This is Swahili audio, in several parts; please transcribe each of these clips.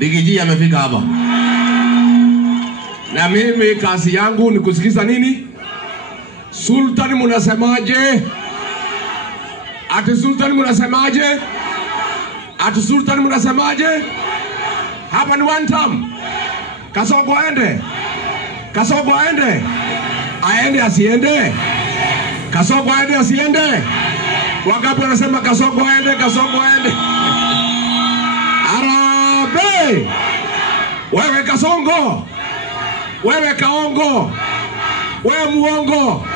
Rigiji amefika hapa. Na mimi kazi yangu ni kusikiza nini? Sultan munasemaje? Ati Sultan munasemaje? Ati Sultan munasemaje? Hapa ni one term. Kasongo aende. Kasongo aende. Aende asiende. Kasongo aende asiende. Wangapi wanasema Kasongo aende, Kasongo aende? Arabe. Wewe Kasongo. Wewe kaongo. Wewe muongo.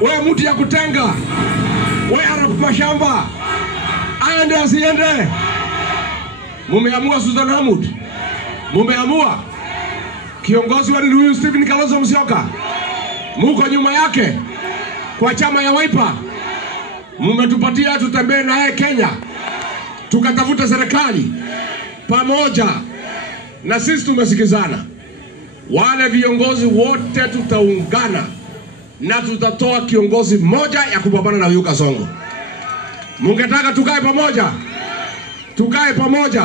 Wewe mtu ya kutenga. Wewe arabu mashamba. Aende asiende. Mumeamua Susan Hamud. Mumeamua. Kiongozi wa huyu Stephen Kalonzo Musyoka. Muko nyuma yake. Kwa chama ya Wiper. Mumetupatia tutembee naye Kenya. Tukatafuta serikali pamoja. Na sisi tumesikizana. Wale viongozi wote tutaungana na tutatoa kiongozi mmoja ya kupambana na huyu Kasongo. Mungetaka tukae pamoja? Tukae pamoja.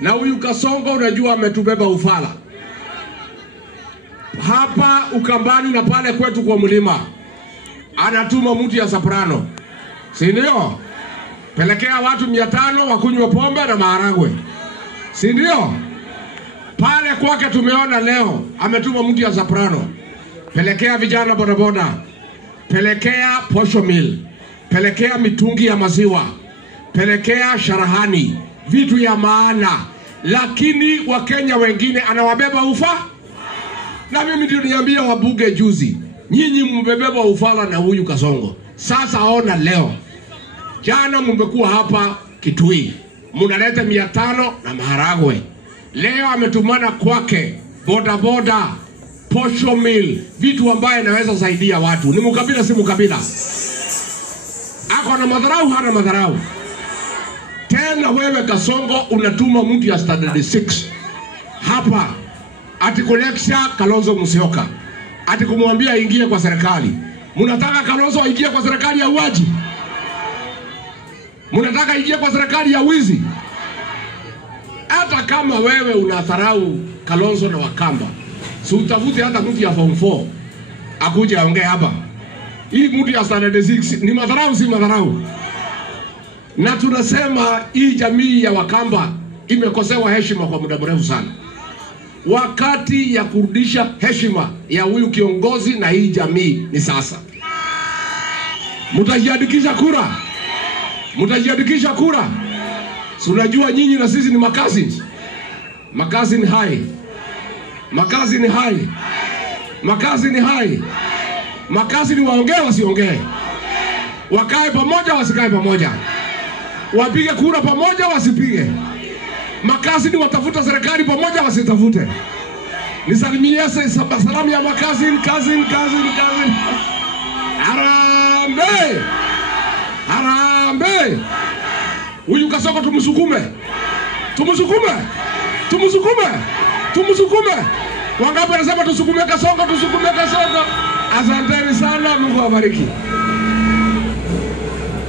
Na huyu Kasongo unajua ametubeba ufala. Hapa Ukambani na pale kwetu kwa mlima. Anatuma mtu ya soprano. Si ndio? Pelekea watu 500 wakunywe pombe na maharagwe. Si ndio? Pale kwake tumeona leo ametuma mtu ya soprano. Pelekea vijana bodaboda. Pelekea posho mill. Pelekea mitungi ya maziwa. Pelekea sharahani. Vitu ya maana. Lakini Wakenya wengine anawabeba ufa. Na mimi ndio niambia wabunge juzi. Nyinyi mbebeba ufala na huyu Kasongo. Sasa ona leo. Jana mmekuwa hapa Kitui. Mnaleta 500 na maharagwe. Leo ametumana kwake boda boda, posho mill, vitu ambaye inaweza saidia watu. Ni mkabila si mkabila? Ako na madharau hana madharau? Tena wewe Kasongo unatuma mtu ya standard 6 hapa ati koleksia Kalonzo Musyoka. Ati kumwambia ingie kwa serikali. Mnataka Kalonzo aingie kwa serikali ya uaji? Mnataka ingie kwa serikali ya wizi? Hata kama wewe unadharau Kalonzo na Wakamba, si utafute hata mtu ya form 4 akuje aongee hapa. Hii mtu ya standard 6 ni madharau si madharau? Na tunasema hii jamii ya Wakamba imekosewa heshima kwa muda mrefu sana. Wakati ya kurudisha heshima ya huyu kiongozi na hii jamii ni sasa. Mtajiandikisha kura? Mtajiandikisha kura? Si unajua nyinyi na sisi ni makazini. Makazini hai. Makazini hai. Makazini hai. Makazini waongee wasiongee. Wakae pamoja wasikae pamoja. Wapige kura pamoja wasipige. Makazini watafuta serikali pamoja wasitafute. Nisalimie salamu ya makazini, kazini. Harambe! Harambe! Huyu Kasongo tumusukume. Tumusukume. Tumusukume. Tumusukume. Wangapi wanasema tusukume Kasongo, tusukume Kasongo? Asanteni sana, Mungu awabariki.